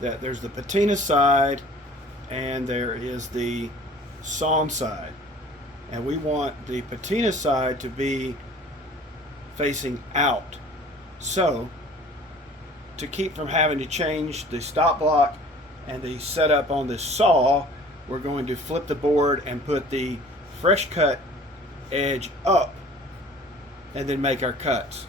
That there's the patina side and there is the sawn side, and we want the patina side to be facing out. So to keep from having to change the stop block and the setup on this saw, we're going to flip the board and put the fresh cut edge up and then make our cuts.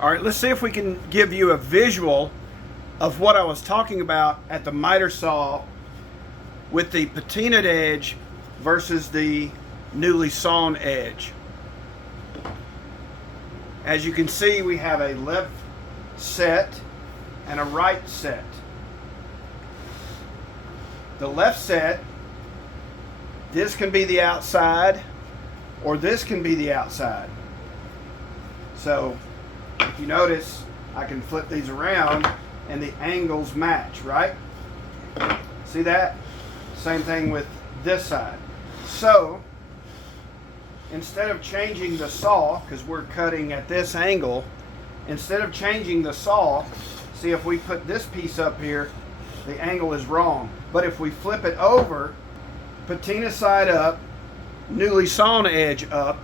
All right, let's see if we can give you a visual of what I was talking about at the miter saw with the patinaed edge versus the newly sawn edge. As you can see, we have a left set and a right set. The left set, this can be the outside or this can be the outside. So if you notice, I can flip these around and the angles match, right? See that? Same thing with this side. So instead of changing the saw, because we're cutting at this angle, instead of changing the saw, see, if we put this piece up here, the angle is wrong. But if we flip it over, patina side up, newly sawn edge up,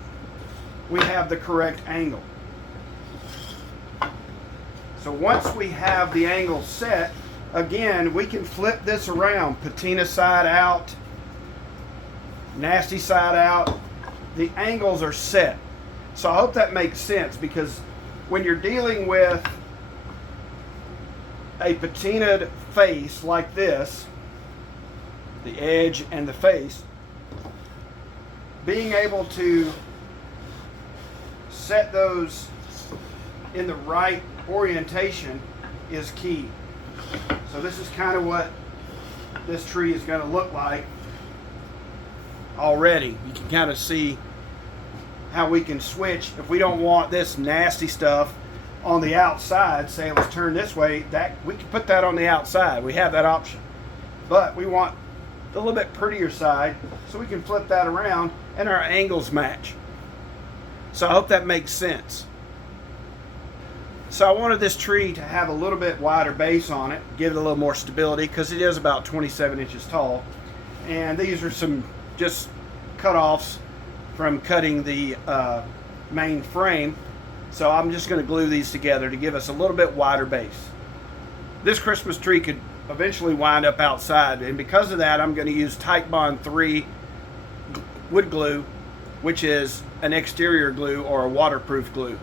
we have the correct angle. So once we have the angle set, again, we can flip this around, patina side out, nasty side out. The angles are set. So I hope that makes sense, because when you're dealing with a patinaed face like this, the edge and the face, being able to set those in the right orientation is key. So this is kind of what this tree is going to look like already. You can kind of see how we can switch. If we don't want this nasty stuff on the outside, say it was turned this way, that we can put that on the outside. We have that option. But we want the little bit prettier side, so we can flip that around and our angles match. So I hope that makes sense. So I wanted this tree to have a little bit wider base on it, give it a little more stability, because it is about 27 inches tall. And these are some just cut-offs from cutting the main frame. So I'm just going to glue these together to give us a little bit wider base. This Christmas tree could eventually wind up outside, and because of that I'm going to use Titebond 3 wood glue, which is an exterior glue or a waterproof glue.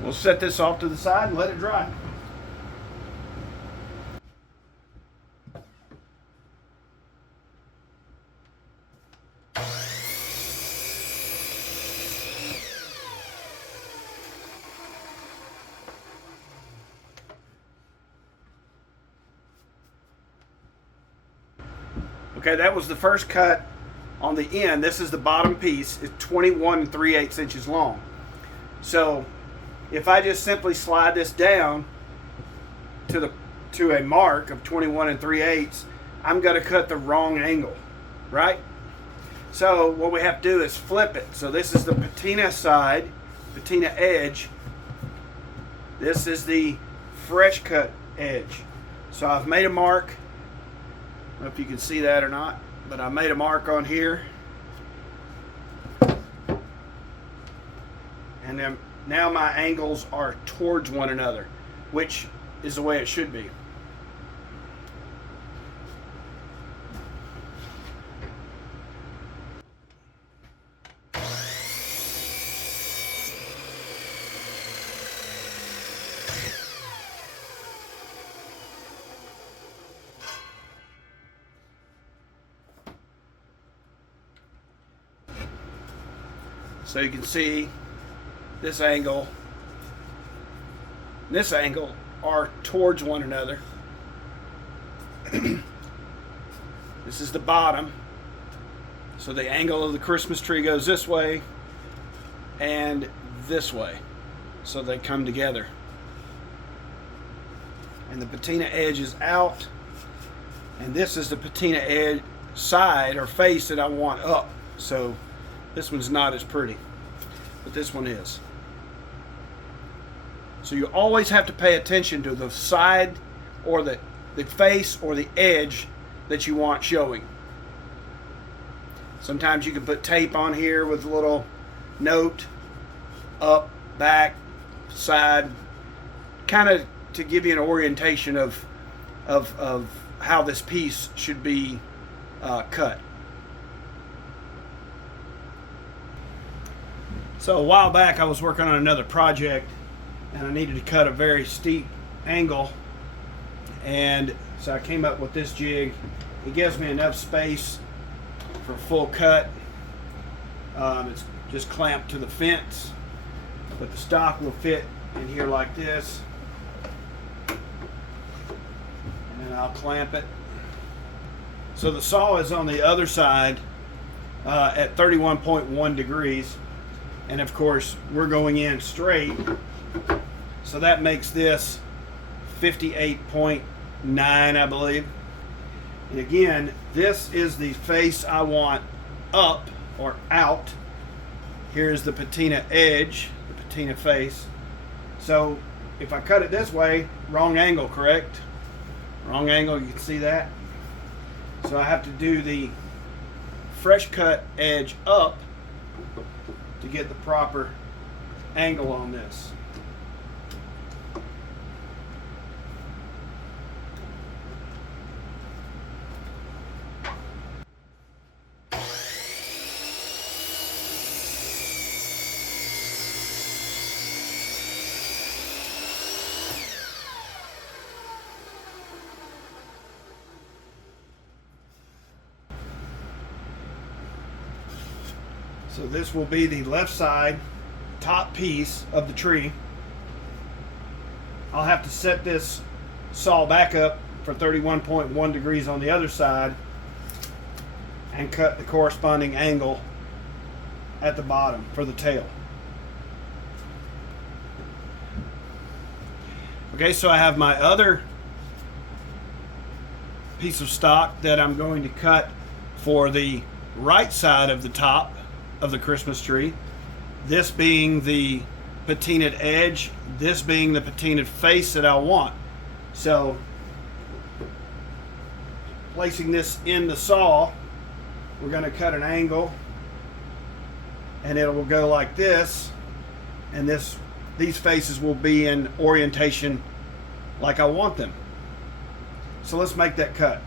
We'll set this off to the side and let it dry. Okay, that was the first cut on the end. This is the bottom piece. It's 21 3/8 inches long. So if I just simply slide this down to a mark of 21 3/8, I'm going to cut the wrong angle, right? So what we have to do is flip it. So this is the patina side, patina edge. This is the fresh cut edge. So I've made a mark. I don't know if you can see that or not, but I made a mark on here. And then now my angles are towards one another, which is the way it should be. So you can see this angle are towards one another. This is the bottom. So the angle of the Christmas tree goes this way and this way. So they come together. And the patina edge is out. And this is the patina edge side or face that I want up. So this one's not as pretty, but this one is. So you always have to pay attention to the side or the face or the edge that you want showing. Sometimes you can put tape on here with a little note, up, back, side, kind of to give you an orientation of how this piece should be cut. So a while back I was working on another project and I needed to cut a very steep angle, and so I came up with this jig. It gives me enough space for full cut. It's just clamped to the fence, but the stock will fit in here like this, and then I'll clamp it. So the saw is on the other side at 31.1 degrees. And of course, we're going in straight. So that makes this 58.9, I believe. And again, this is the face I want up or out. Here's the patina edge, the patina face. So if I cut it this way, wrong angle, correct? Wrong angle, you can see that. So I have to do the fresh cut edge up to get the proper angle on this. So this will be the left side top piece of the tree. I'll have to set this saw back up for 31.1 degrees on the other side and cut the corresponding angle at the bottom for the tail. Okay, so I have my other piece of stock that I'm going to cut for the right side of the top of the Christmas tree, this being the patinaed edge, this being the patinaed face that I want. So placing this in the saw, we're going to cut an angle and it will go like this, and these faces will be in orientation like I want them. So let's make that cut.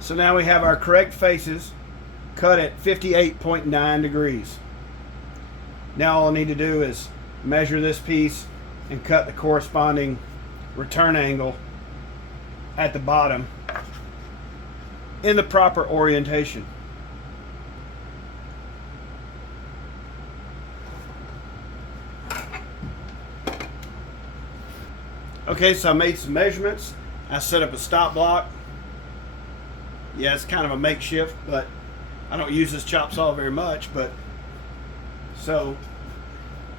So now we have our correct faces cut at 58.9 degrees. Now all I need to do is measure this piece and cut the corresponding return angle at the bottom in the proper orientation. Okay, so I made some measurements. I set up a stop block. Yeah, it's kind of a makeshift, but I don't use this chop saw very much. But so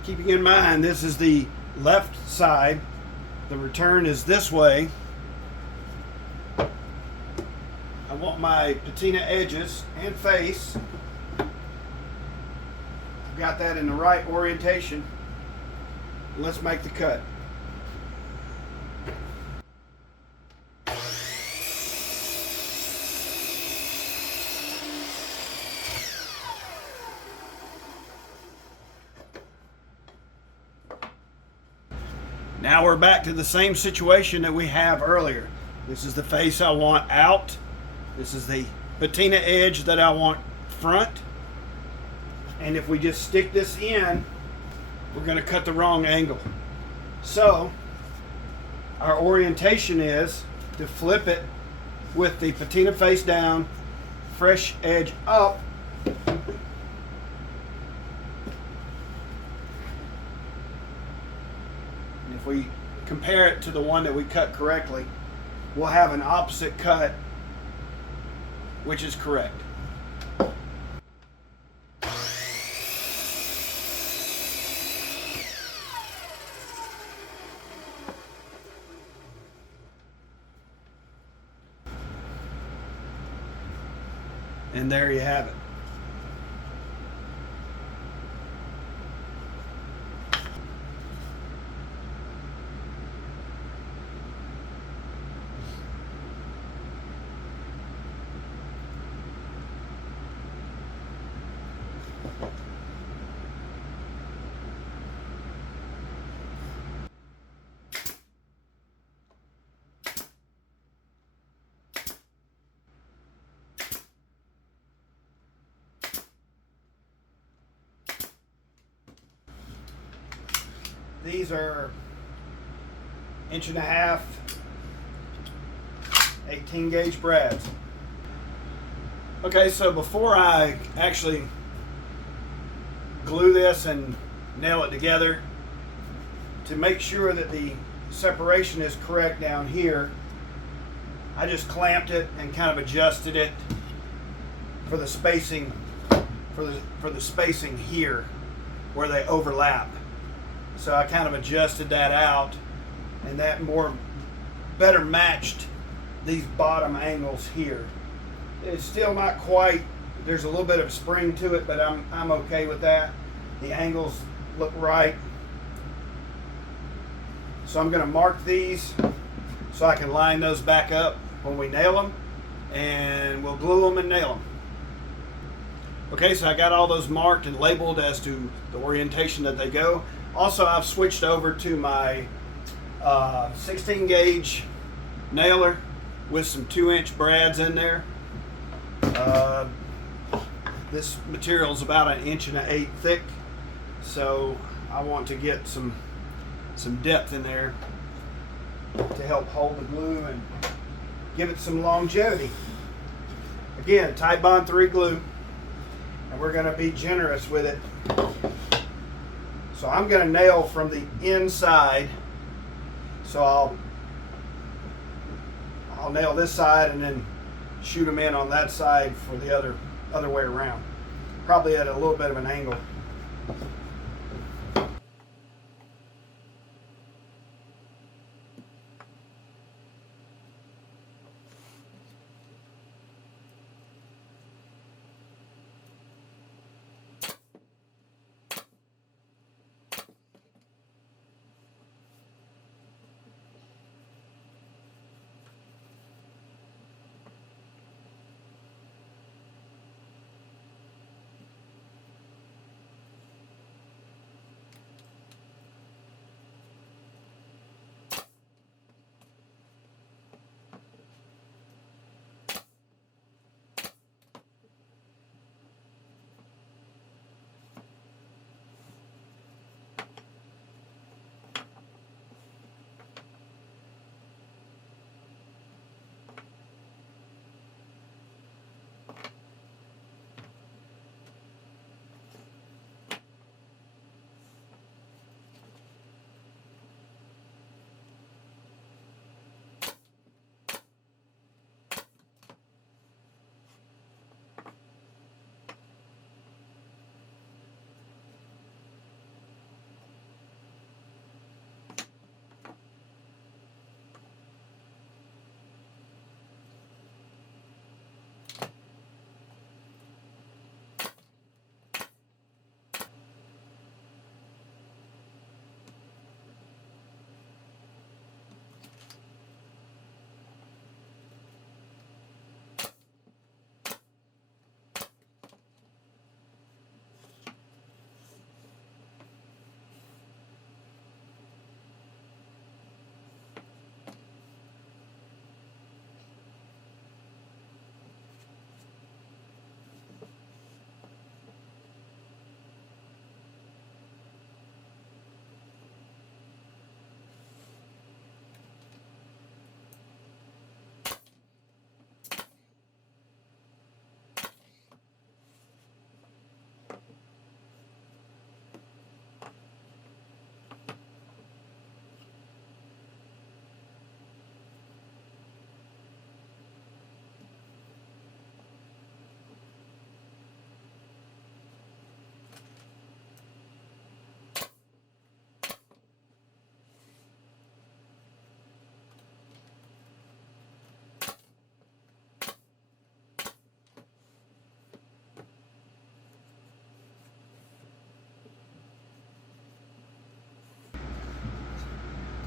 keeping in mind, this is the left side. The return is this way. I want my patina edges and face. Got that in the right orientation. Let's make the cut. Now we're back to the same situation that we have earlier. This is the face I want out. This is the patina edge that I want front. And if we just stick this in, we're going to cut the wrong angle. So our orientation is to flip it with the patina face down, fresh edge up. If we compare it to the one that we cut correctly, we'll have an opposite cut, which is correct. And there you have it. These are 1.5 inch 18 gauge brads. Okay, so before I actually glue this and nail it together, to make sure that the separation is correct down here, I just clamped it and kind of adjusted it for the spacing for the spacing here where they overlap. So I kind of adjusted that out, and that better matched these bottom angles here. It's still not quite, there's a little bit of spring to it, but I'm okay with that. The angles look right. So I'm going to mark these so I can line those back up when we nail them, and we'll glue them and nail them. Okay, so I got all those marked and labeled as to the orientation that they go. Also, I've switched over to my 16 gauge nailer with some 2-inch brads in there. This material is about 1 1/8 inches thick, so I want to get some depth in there to help hold the glue and give it some longevity. Again, Titebond 3 glue, and we're going to be generous with it. So I'm going to nail from the inside. So I'll nail this side and then shoot them in on that side for the other way around. Probably at a little bit of an angle.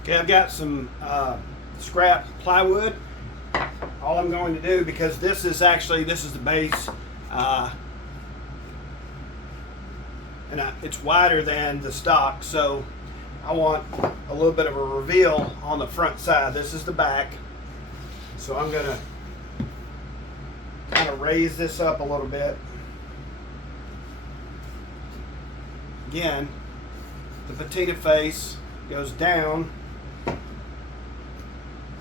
Okay, I've got some scrap plywood. All I'm going to do, because this is the base, and it's wider than the stock, so I want a little bit of a reveal on the front side. This is the back, so I'm going to kind of raise this up a little bit. Again, the patina face goes down.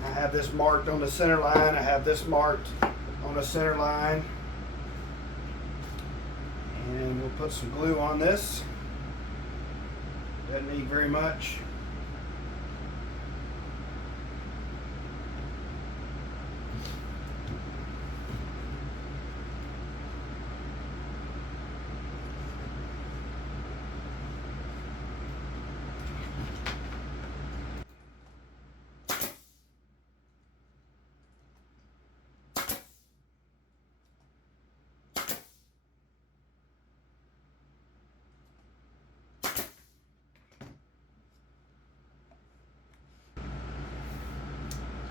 I have this marked on the center line. I have this marked on the center line. And we'll put some glue on this. Doesn't need very much.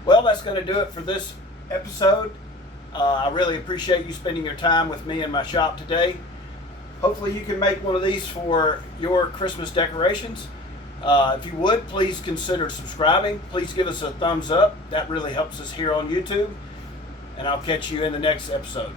Well, that's going to do it for this episode. I really appreciate you spending your time with me in my shop today. Hopefully you can make one of these for your Christmas decorations. If you would, please consider subscribing. Please give us a thumbs up. That really helps us here on YouTube. And I'll catch you in the next episode.